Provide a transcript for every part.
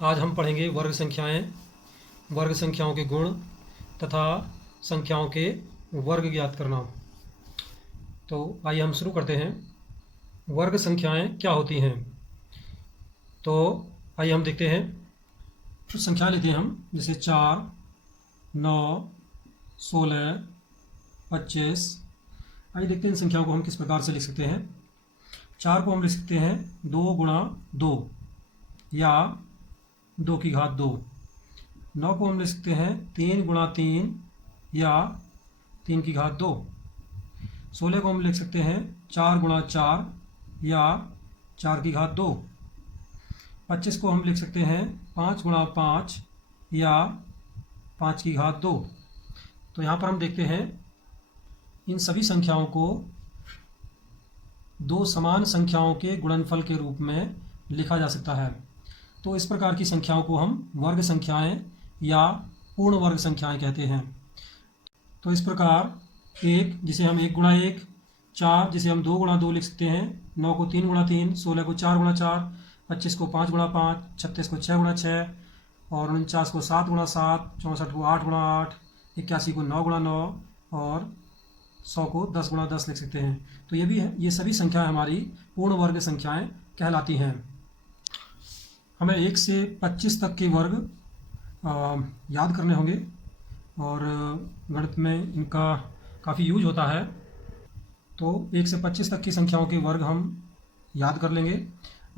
आज हम पढ़ेंगे वर्ग संख्याएं, वर्ग संख्याओं के गुण तथा संख्याओं के वर्ग ज्ञात करना। तो आइए हम शुरू करते हैं। वर्ग संख्याएं क्या होती हैं? तो आइए हम देखते हैं। कुछ संख्याएं लेते हैं हम, जैसे 4, 9, 16, 25। आइए देखते हैं इन संख्याओं को हम किस प्रकार से लिख सकते हैं। 4 को हम लिख सकते हैं 2 गुणा 2 या 2 की घात 2। 9 को हम लिख सकते हैं 3 गुणा 3 या 3 की घात 2। 16 को हम लिख सकते हैं 4 गुणा 4 या 4 की घात 2। 25 को हम लिख सकते हैं 5 गुणा 5 या 5 की घात 2। तो यहाँ पर हम देखते हैं इन सभी संख्याओं को दो समान संख्याओं के गुणनफल के रूप में लिखा जा सकता है। तो इस प्रकार की संख्याओं को हम वर्ग संख्याएं या पूर्ण वर्ग संख्याएं कहते हैं। तो इस प्रकार 1 जिसे हम 1 गुणा 1, 4 जिसे हम 2 गुणा 2 लिख सकते हैं, 9 को 3 गुणा 3, 16 को 4 गुणा 4, 25 को 5 गुणा 5, 36 को 6 गुणा 6 और 49 को 7 गुणा 7, 64 को 8 गुणा 8, 81 को 9 गुणा 9 और 100 को 10 गुणा 10 लिख सकते हैं। तो ये भी है, ये सभी संख्याएं हमारी पूर्ण वर्ग संख्याएं कहलाती हैं। हमें 1 से 25 तक के वर्ग याद करने होंगे और गणित में इनका काफ़ी यूज होता है। तो 1 से 25 तक की संख्याओं के वर्ग हम याद कर लेंगे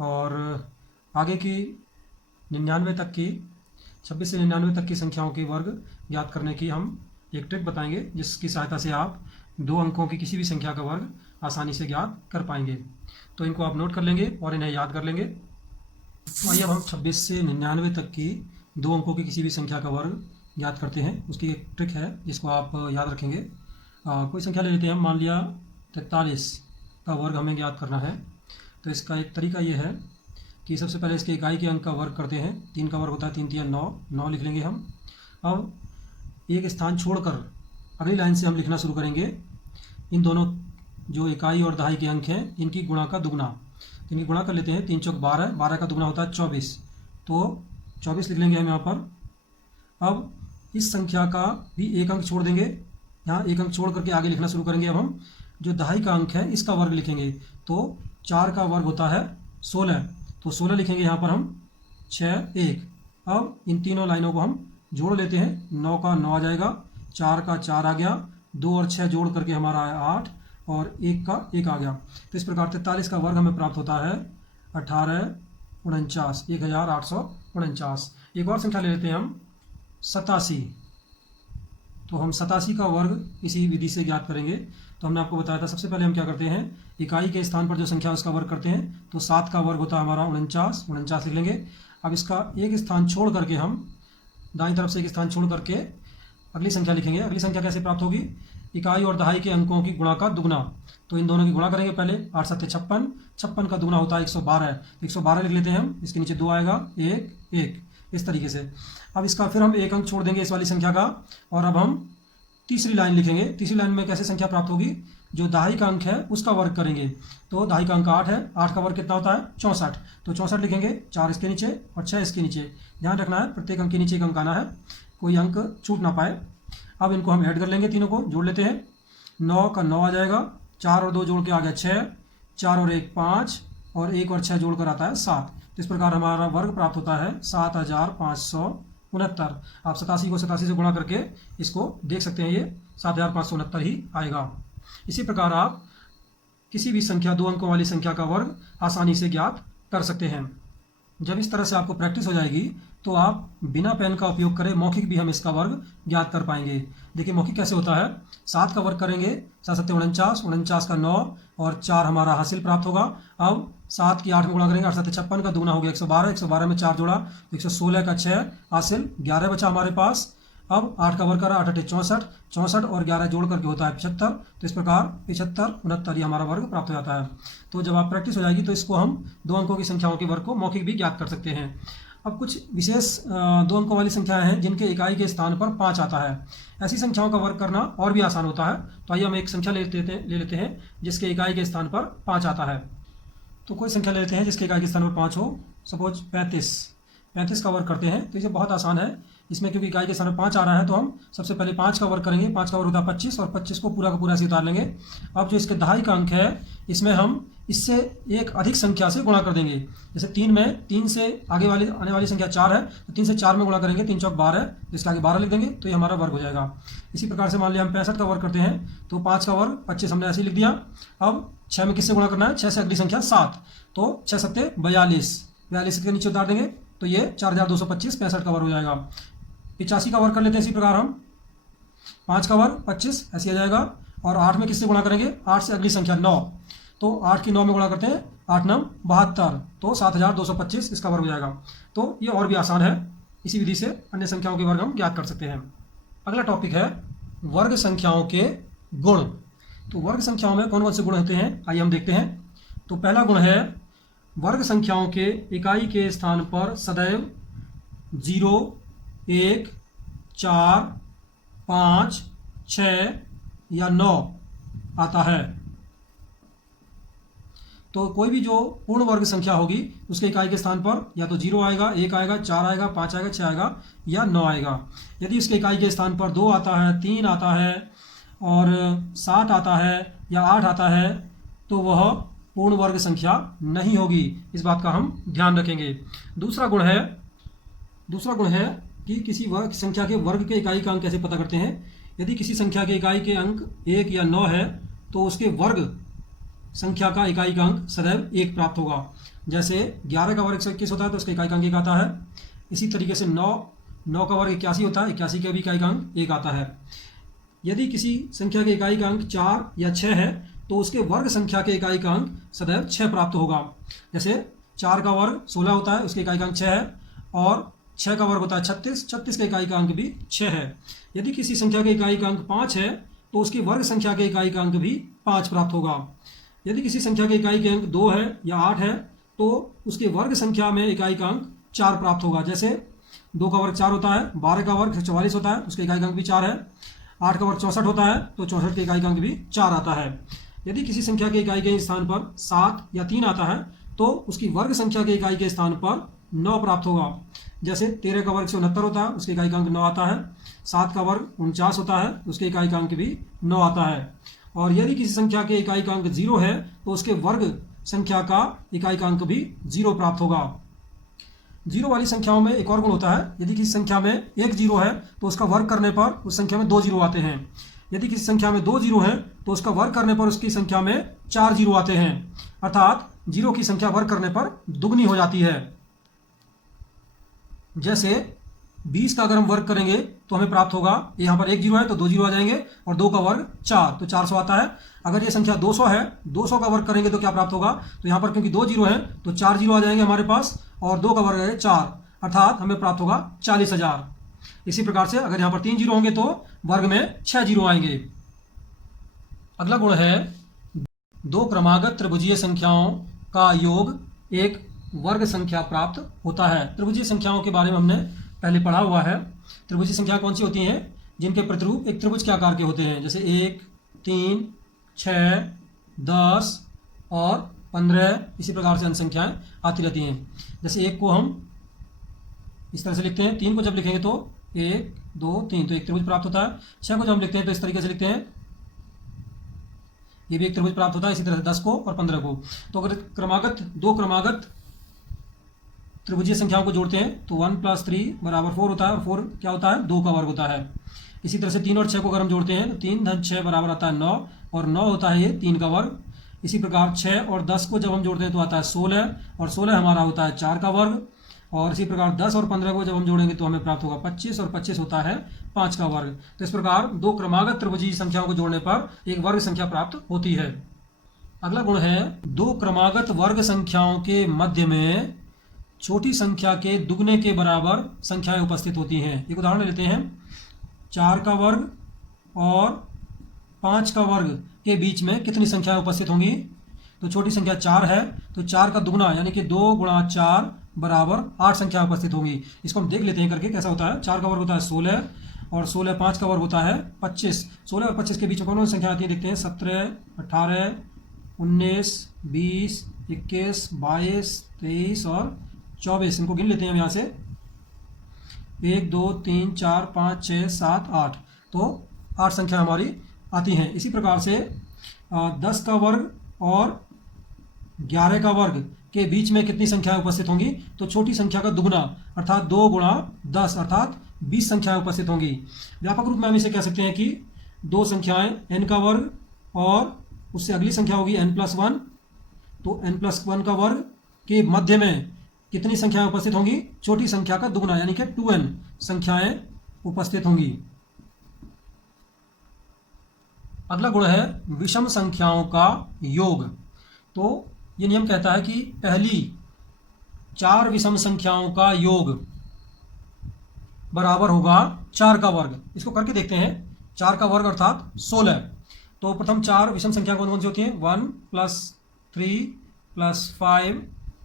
और आगे की 99 तक की 26 से 99 तक की संख्याओं के वर्ग याद करने की हम एक ट्रिक बताएंगे, जिसकी सहायता से आप 2 अंकों की किसी भी संख्या का वर्ग आसानी से ज्ञात कर पाएंगे। तो इनको आप नोट कर लेंगे और इन्हें याद कर लेंगे। तो आइए अब हम 26 से 99 तक की 2 अंकों की किसी भी संख्या का वर्ग याद करते हैं। उसकी एक ट्रिक है जिसको आप याद रखेंगे। कोई संख्या ले लेते हैं हम, मान लिया 43 का वर्ग हमें याद करना है। तो इसका एक तरीका ये है कि सबसे पहले इसके इकाई के अंक का वर्ग करते हैं। 3 का वर्ग होता है 3 3 9, 9 लिख लेंगे हम। अब एक स्थान छोड़कर अगली लाइन से हम लिखना शुरू करेंगे। इन दोनों जो इकाई और दहाई के अंक हैं, इनकी गुणा का दुगना, इनकी गुणा कर लेते हैं। 3 चौक 12, 12 का दुगना होता है 24, तो 24 लिख लेंगे हम यहाँ पर। अब इस संख्या का भी एक अंक छोड़ देंगे, यहाँ एक अंक छोड़ करके आगे लिखना शुरू करेंगे। अब हम जो दहाई का अंक है इसका वर्ग लिखेंगे। तो 4 का वर्ग होता है 16, तो 16 लिखेंगे यहाँ पर हम। 6 1। अब इन तीनों लाइनों को हम जोड़ लेते हैं। 9 का 9 आ जाएगा, 4 का 4 आ गया, 2 और 6 जोड़ करके हमारा आया 8 और 1 का 1 आ गया। तो इस प्रकार 43 का वर्ग हमें प्राप्त होता है 1849, 1849। एक और संख्या ले लेते हैं हम 87। तो हम 87 का वर्ग इसी विधि से ज्ञात करेंगे। तो हमने आपको बताया था, सबसे पहले हम क्या करते हैं, इकाई के स्थान पर जो संख्या है उसका वर्ग करते हैं। तो 7 का वर्ग होता है हमारा 49, 49 लिख लेंगे। अब इसका एक स्थान छोड़ करके हम दाईं तरफ से एक स्थान छोड़ करके अगली संख्या लिखेंगे। अगली संख्या कैसे प्राप्त होगी, इकाई और दहाई के अंकों की गुणा का दुगना। तो इन दोनों की गुणा करेंगे पहले। 8 7 56, 56 का दुगना होता है 112, 112 लिख लेते हैं हम। इसके नीचे 2 आएगा, 1 1, इस तरीके से। अब इसका फिर हम एक अंक छोड़ देंगे इस वाली संख्या का और अब हम तीसरी लाइन लिखेंगे। तीसरी लाइन में कैसे संख्या प्राप्त होगी, जो दहाई का अंक है उसका वर्ग करेंगे। तो दहाई का अंक 8 है, 8 का वर्ग कितना होता है 64, तो 64 लिखेंगे। 4 इसके नीचे और 6 इसके नीचे। ध्यान रखना है प्रत्येक अंक के नीचे एक अंक आना है, कोई अंक छूट ना पाए। अब इनको हम ऐड कर लेंगे, तीनों को जोड़ लेते हैं। 9 का 9 आ जाएगा, 4 और 2 जोड़ के आ गया 6, 4 और 1 5 और 1 और 6 जोड़ कर आता है 7। तो इस प्रकार हमारा वर्ग प्राप्त होता है 7569। आप 87 को 87 से गुणा करके इसको देख सकते हैं, ये 7569 ही आएगा। इसी प्रकार आप किसी भी संख्या 2 अंकों वाली संख्या का वर्ग आसानी से ज्ञात कर सकते हैं। जब इस तरह से आपको प्रैक्टिस हो जाएगी तो आप बिना पेन का उपयोग करें मौखिक भी हम इसका वर्ग ज्ञात कर पाएंगे। देखिए मौखिक कैसे होता है, 7 का वर्ग करेंगे, 7 7 49, 49 का 9 और 4 हमारा हासिल प्राप्त होगा। अब 7 की 8 में गुणा करेंगे, 8 7 56 का दुगना हो गया 112, 112 में 4 जोड़ा 116 का 6 हासिल, 11 बचा हमारे पास। अब 8 का वर्ग करा, 8 8 64, 64 और 11 जोड़ करके होता है 75। तो इस प्रकार 75 69 ये हमारा वर्ग प्राप्त हो जाता है। तो जब आप प्रैक्टिस हो जाएगी तो इसको हम 2 अंकों की संख्याओं के वर्ग को मौखिक भी ज्ञात कर सकते हैं। अब कुछ विशेष 2 अंकों वाली संख्याएं हैं जिनके इकाई के स्थान पर 5 आता है। ऐसी संख्याओं का वर्ग करना और भी आसान होता है। तो आइए हम एक संख्या ले लेते हैं जिसके इकाई के स्थान पर 5 आता है। तो कोई संख्या ले लेते हैं जिसके इकाई के स्थान पर 5 हो। सपोज 35। 35 का वर्ग करते हैं तो ये बहुत आसान है। इसमें क्योंकि इकाई के स्थान पर 5 आ रहा है तो हम सबसे पहले 5 का वर्ग करेंगे। 5 का वर्ग होता है 25 और 25 को पूरा का पूरा ऐसे उतार लेंगे। अब जो इसके दहाई का अंक है इसमें हम इससे एक अधिक संख्या से गुणा कर देंगे। जैसे 3 से आगे वाली आने वाली संख्या 4 है तो 3 से 4 में गुणा करेंगे, 3 चौक 12, तो इसके आगे 12 लिख देंगे तो ये हमारा वर्ग हो जाएगा। इसी प्रकार से मान लिया हम 65 का वर्ग करते हैं तो 5 का वर्ग 25 हमने ऐसे ही लिख दिया। अब 6 में किससे गुणा करना है? 6 से अगली संख्या 7, तो 6 सत्ते 42, 42 के नीचे उतार देंगे तो ये 4225 65 का वर्ग हो जाएगा। 85 का वर्ग कर लेते हैं इसी प्रकार हम। 5 का वर्ग 25 ऐसे आ जाएगा और 8 में किससे गुणा करेंगे? 8 से अगली संख्या 9, तो 8 की 9 में गुणा करते हैं, 8 9 72, तो 7225 इसका वर्ग हो जाएगा। तो ये और भी आसान है। इसी विधि से अन्य संख्याओं के वर्ग हम ज्ञात कर सकते हैं। अगला टॉपिक है वर्ग संख्याओं के गुण। तो वर्ग संख्याओं में कौन कौन से गुण होते हैं आइए हम देखते हैं। तो पहला गुण है वर्ग संख्याओं के इकाई के स्थान पर सदैव 0, 1, 4, 5, 6 या 9 आता है। तो कोई भी जो पूर्ण वर्ग संख्या होगी उसके इकाई के स्थान पर या तो 0 आएगा, 1 आएगा, 4 आएगा, 5 आएगा, 6 आएगा या 9 आएगा। यदि उसके इकाई के स्थान पर 2 आता है, 3 आता है और 7 आता है या 8 आता है तो वह पूर्ण वर्ग संख्या नहीं होगी। इस बात का हम ध्यान रखेंगे। दूसरा गुण है कि किसी वर्ग संख्या के वर्ग के इकाई का अंक कैसे पता करते हैं। यदि किसी संख्या के इकाई के अंक 1 या 9 है तो उसके वर्ग संख्या का इकाई का अंक सदैव 1 प्राप्त होगा। जैसे 11 का वर्ग 21 होता है तो उसका इकाई का अंक 1 आता है। इसी तरीके से 9 का वर्ग 81 होता है, 81 का भी इकाई का अंक 1 आता है। यदि किसी संख्या के इकाई का अंक 4 या 6 है तो उसके वर्ग संख्या के इकाई का अंक सदैव 6 प्राप्त होगा। जैसे 4 का वर्ग 16 होता है, उसके इकाई का अंक 6 है, और 6 का वर्ग होता है 36, 36 का इकाई का अंक भी 6 है। यदि किसी संख्या के इकाई का अंक 5 है तो उसकी वर्ग संख्या के इकाई का अंक भी 5 प्राप्त होगा। यदि किसी संख्या के इकाई के अंक 2 है या 8 है तो उसके वर्ग संख्या में इकाई का अंक 4 प्राप्त होगा। जैसे 2 का वर्ग 4 होता है, 12 का वर्ग 44 होता है, उसके इकाई का अंक भी 4 है, 8 का वर्ग 64 होता है तो 64 के इकाई का अंक भी 4 आता है। यदि किसी संख्या के इकाई के स्थान पर 7 या 3 आता है तो उसकी वर्ग संख्या के इकाई के स्थान पर 9 प्राप्त होगा। जैसे 13 का वर्ग 169 होता है, उसके इकाई का अंक 9 आता है, 7 का वर्ग 49 होता है, उसके इकाई का अंक भी 9 आता है। और यदि किसी संख्या के इकाई का अंक 0 है तो उसके वर्ग संख्या का इकाई का अंक भी 0 प्राप्त होगा। 0 वाली संख्याओं में एक और गुण होता है। यदि किसी संख्या में एक 0 है तो उसका वर्ग करने पर उस संख्या में 2 0 आते हैं। यदि किसी संख्या में 2 0 हैं तो उसका वर्ग करने पर उसकी संख्या में 4 0 आते हैं। अर्थात 0 की संख्या वर्ग करने पर दुगनी हो जाती है। जैसे 20 का अगर हम वर्ग करेंगे तो हमें प्राप्त होगा, यहाँ पर 1 0 है तो 2 0 आ जाएंगे, और 2 का वर्ग 4 तो 400 आता है। अगर ये संख्या 200 है, 200 का वर्ग करेंगे तो क्या प्राप्त होगा, तो यहाँ पर क्योंकि 2 0 है तो 4 0 आ जाएंगे हमारे पास, और 2 का वर्ग है 4, अर्थात हमें प्राप्त होगा 40,000। इसी प्रकार से अगर यहाँ पर 3 0 होंगे तो वर्ग में 6 0 आएंगे। अगला गुण है 2 क्रमागत त्रिभुजीय संख्याओं का योग एक वर्ग संख्या प्राप्त होता है। त्रिभुजीय संख्याओं के बारे में हमने पहले पढ़ा हुआ है। त्रिभुजीय संख्या कौन सी होती हैं? जिनके प्रतिरूप एक त्रिभुज के आकार के होते हैं। जैसे 1, 3, 6, 10 और 15, इसी प्रकार से अन्य संख्याएं आती रहती हैं। जैसे 1 को हम इस तरह से लिखते हैं, 3 को जब लिखेंगे तो 1, 2, 3 तो एक त्रिभुज प्राप्त होता है। 6 को जब हम लिखते हैं तो इस तरीके से लिखते हैं, ये भी एक त्रिभुज प्राप्त होता है। इसी तरह से 10 को और 15 को। तो अगर दो क्रमागत त्रिभुजीय संख्याओं को जोड़ते हैं तो 1 + 3 = 4 होता है, और 4 क्या होता है, 2 का वर्ग होता है। इसी तरह से 3 और 6 को अगर हम जोड़ते हैं तो 3 × 6 = आता है 9, और 9 होता है ये 3 का वर्ग। इसी प्रकार 6 और 10 को जब हम जोड़ते हैं तो आता है 16, और 16 हमारा होता है 4 का वर्ग। और इसी प्रकार 10 और 15 को जब हम जोड़ेंगे तो हमें प्राप्त होगा 25, और 25 होता है 5 का वर्ग। तो इस प्रकार 2 क्रमागत त्रिभुजीय संख्याओं को जोड़ने पर एक वर्ग संख्या प्राप्त होती है। अगला गुण है 2 क्रमागत वर्ग संख्याओं के मध्य में छोटी संख्या के दुगने के बराबर संख्याएं उपस्थित होती हैं। एक उदाहरण लेते हैं, 4 का वर्ग और 5 का वर्ग के बीच में कितनी संख्याएं उपस्थित होंगी? तो छोटी संख्या 4 है तो 4 का दुगना यानी कि 2 × 4 = 8 संख्या उपस्थित होंगी। इसको हम देख लेते हैं करके कैसा होता है। 4 का वर्ग होता है 16, और 16 5 का वर्ग होता है 25। 16 और 25 के बीच में कौन कौन सी संख्या आती है देखते हैं, 17, 18, 19, 20, 21, 22, 23 और 24। इनको गिन लेते हैं हम यहाँ से। 1 2 3 4 5 6 7 8, तो 8 संख्या हमारी आती हैं। इसी प्रकार से 10 का वर्ग और 11 का वर्ग के बीच में कितनी संख्याएं उपस्थित होंगी, तो छोटी संख्या का दुगना अर्थात 2 गुणा 10 अर्थात 20 संख्याएं उपस्थित होंगी। व्यापक रूप में हम इसे कह सकते हैं कि दो संख्याएं n का वर्ग और उससे अगली संख्या होगी n+1, तो n+1 का वर्ग के मध्य में कितनी संख्याएं उपस्थित होंगी, छोटी संख्या का दुगना यानी कि 2n संख्याएं उपस्थित होंगी। अगला गुण है विषम संख्याओं का योग। तो ये नियम कहता है कि पहली 4 विषम संख्याओं का योग बराबर होगा 4 का वर्ग। इसको करके देखते हैं। 4 का वर्ग अर्थात 16। तो प्रथम 4 विषम संख्या कौन कौन सी होती है, 1 + 3 + 5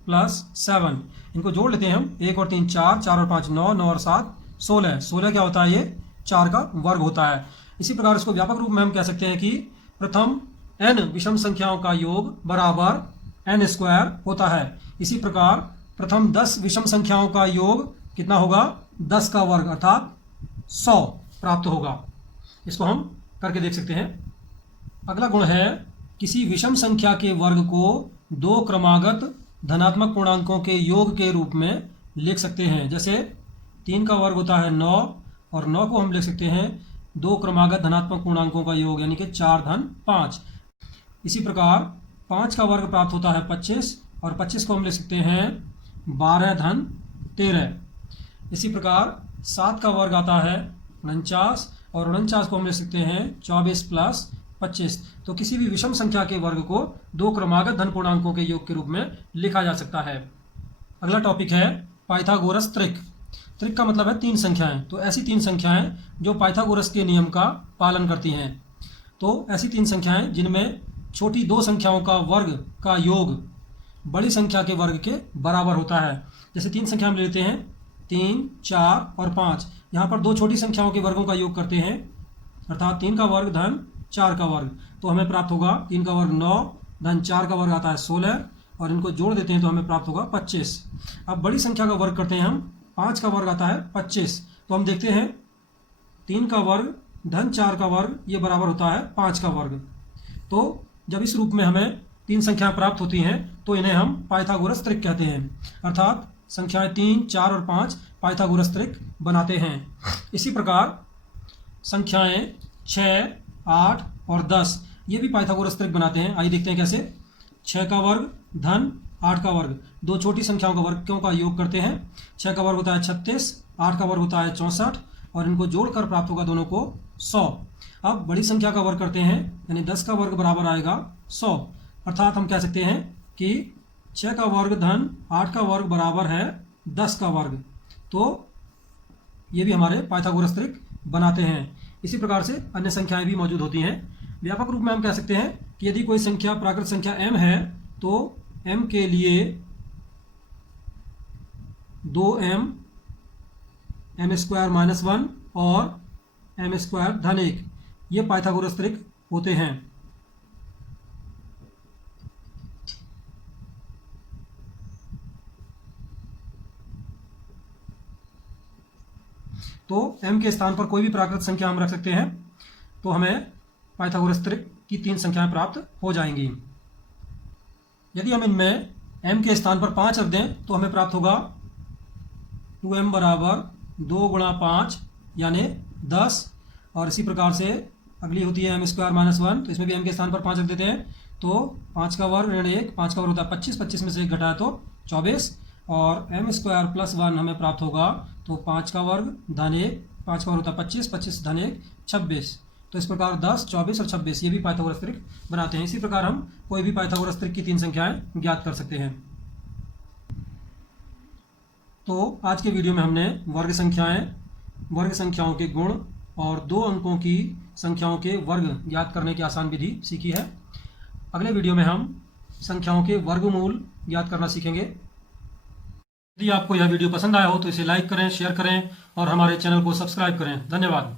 + 7। इनको जोड़ लेते हैं हम, 1 और 3 4, 4 और 5 9, 9 और 7 16। 16 क्या होता है, ये 4 का वर्ग होता है। इसी प्रकार इसको व्यापक रूप में हम कह सकते हैं कि प्रथम n विषम संख्याओं का योग बराबर n² होता है। इसी प्रकार प्रथम 10 विषम संख्याओं का योग कितना होगा, 10 का वर्ग अर्थात 100 प्राप्त होगा। इसको हम करके देख सकते हैं। अगला गुण है किसी विषम संख्या के वर्ग को 2 क्रमागत धनात्मक पूर्णांकों के योग के रूप में लिख सकते हैं। जैसे 3 का वर्ग होता है 9 और 9 को हम लिख सकते हैं 2 क्रमागत धनात्मक पूर्णांकों का योग यानी कि 4 धन 5। इसी प्रकार 5 का वर्ग प्राप्त होता है 25 और 25 को हम लिख सकते हैं 12 धन 13। इसी प्रकार 7 का वर्ग आता है 49 और 49 को हम लिख सकते हैं 24 + 25। तो किसी भी विषम संख्या के वर्ग को 2 क्रमागत धन पूर्णांकों के योग के रूप में लिखा जा सकता है। अगला टॉपिक है पाइथागोरस त्रिक। त्रिक का मतलब है 3 संख्याएं। तो ऐसी 3 संख्याएं जो पाइथागोरस के नियम का पालन करती हैं। तो ऐसी 3 संख्याएं जिनमें छोटी 2 संख्याओं का वर्ग का योग बड़ी संख्या के वर्ग के बराबर होता है। जैसे 3 संख्या हम लेते हैं 3, 4 और 5। यहाँ पर 2 छोटी संख्याओं के वर्गों का योग करते हैं अर्थात 3 का वर्ग धन 4 का वर्ग, तो हमें प्राप्त होगा 3 का वर्ग 9 धन 4 का वर्ग आता है 16 और इनको जोड़ देते हैं तो हमें प्राप्त होगा 25। अब बड़ी संख्या का वर्ग करते हैं हम, 5 का वर्ग आता है 25। तो हम देखते हैं 3 का वर्ग धन 4 का वर्ग ये बराबर होता है 5 का वर्ग। तो जब इस रूप में हमें 3 संख्याएं प्राप्त होती हैं तो इन्हें हम पाइथागोरस त्रिक कहते हैं। अर्थात संख्याएं 3, 4 और 5 पाइथागोरस त्रिक बनाते हैं। इसी प्रकार संख्याएं 6, 8 और 10 ये भी पाइथागोरस त्रिक बनाते हैं। आइए देखते हैं कैसे। 6 का वर्ग धन 8 का वर्ग, 2 छोटी संख्याओं का वर्गों का योग करते हैं। 6 का वर्ग होता है 36, 8 का वर्ग होता है 64 और इनको जोड़कर प्राप्त होगा दोनों को 100। अब बड़ी संख्या का वर्ग करते हैं यानी 10 का वर्ग बराबर आएगा 100। अर्थात हम कह सकते हैं कि 6 का वर्ग धन 8 का वर्ग बराबर है 10 का वर्ग। तो ये भी हमारे पाइथागोरस त्रिक बनाते हैं। इसी प्रकार से अन्य संख्याएं भी मौजूद होती हैं। व्यापक रूप में हम कह सकते हैं कि यदि कोई संख्या प्राकृत संख्या m है तो m के लिए 2m, m² - 1 और m² धन 1 ये पाइथागोरस त्रिक होते हैं। तो m के स्थान पर कोई भी प्राकृत संख्या हम रख सकते हैं तो हमें पाइथागोरस त्रिक की 3 संख्याएं प्राप्त हो जाएंगी। यदि हम इनमें m के स्थान पर 5 रख दें तो हमें प्राप्त होगा 2m बराबर 2 गुणा 5 यानी 10। और इसी प्रकार से अगली होती है m² - 1, तो इसमें भी m के स्थान पर 5 रख देते हैं तो 5 का वर्ग ऋण 1, 5 का वर्ग होता है 25, 25 में से 1 घटाया तो 24 और m² + 1 हमें प्राप्त होगा तो 5 का वर्ग धन 1, 5 का वर्ग होता है 25, 25 धन 1 26। तो इस प्रकार 10, 24 और 26 ये भी पाइथागोरस त्रिक बनाते हैं। इसी प्रकार हम कोई भी पाइथागोरस त्रिक की 3 संख्याएं ज्ञात कर सकते हैं। तो आज के वीडियो में हमने वर्ग संख्याओं के गुण और 2 अंकों की संख्याओं के वर्ग ज्ञात करने की आसान विधि सीखी है। अगले वीडियो में हम संख्याओं के वर्गमूल ज्ञात करना सीखेंगे। यदि आपको यह वीडियो पसंद आया हो तो इसे लाइक करें, शेयर करें और हमारे चैनल को सब्सक्राइब करें। धन्यवाद।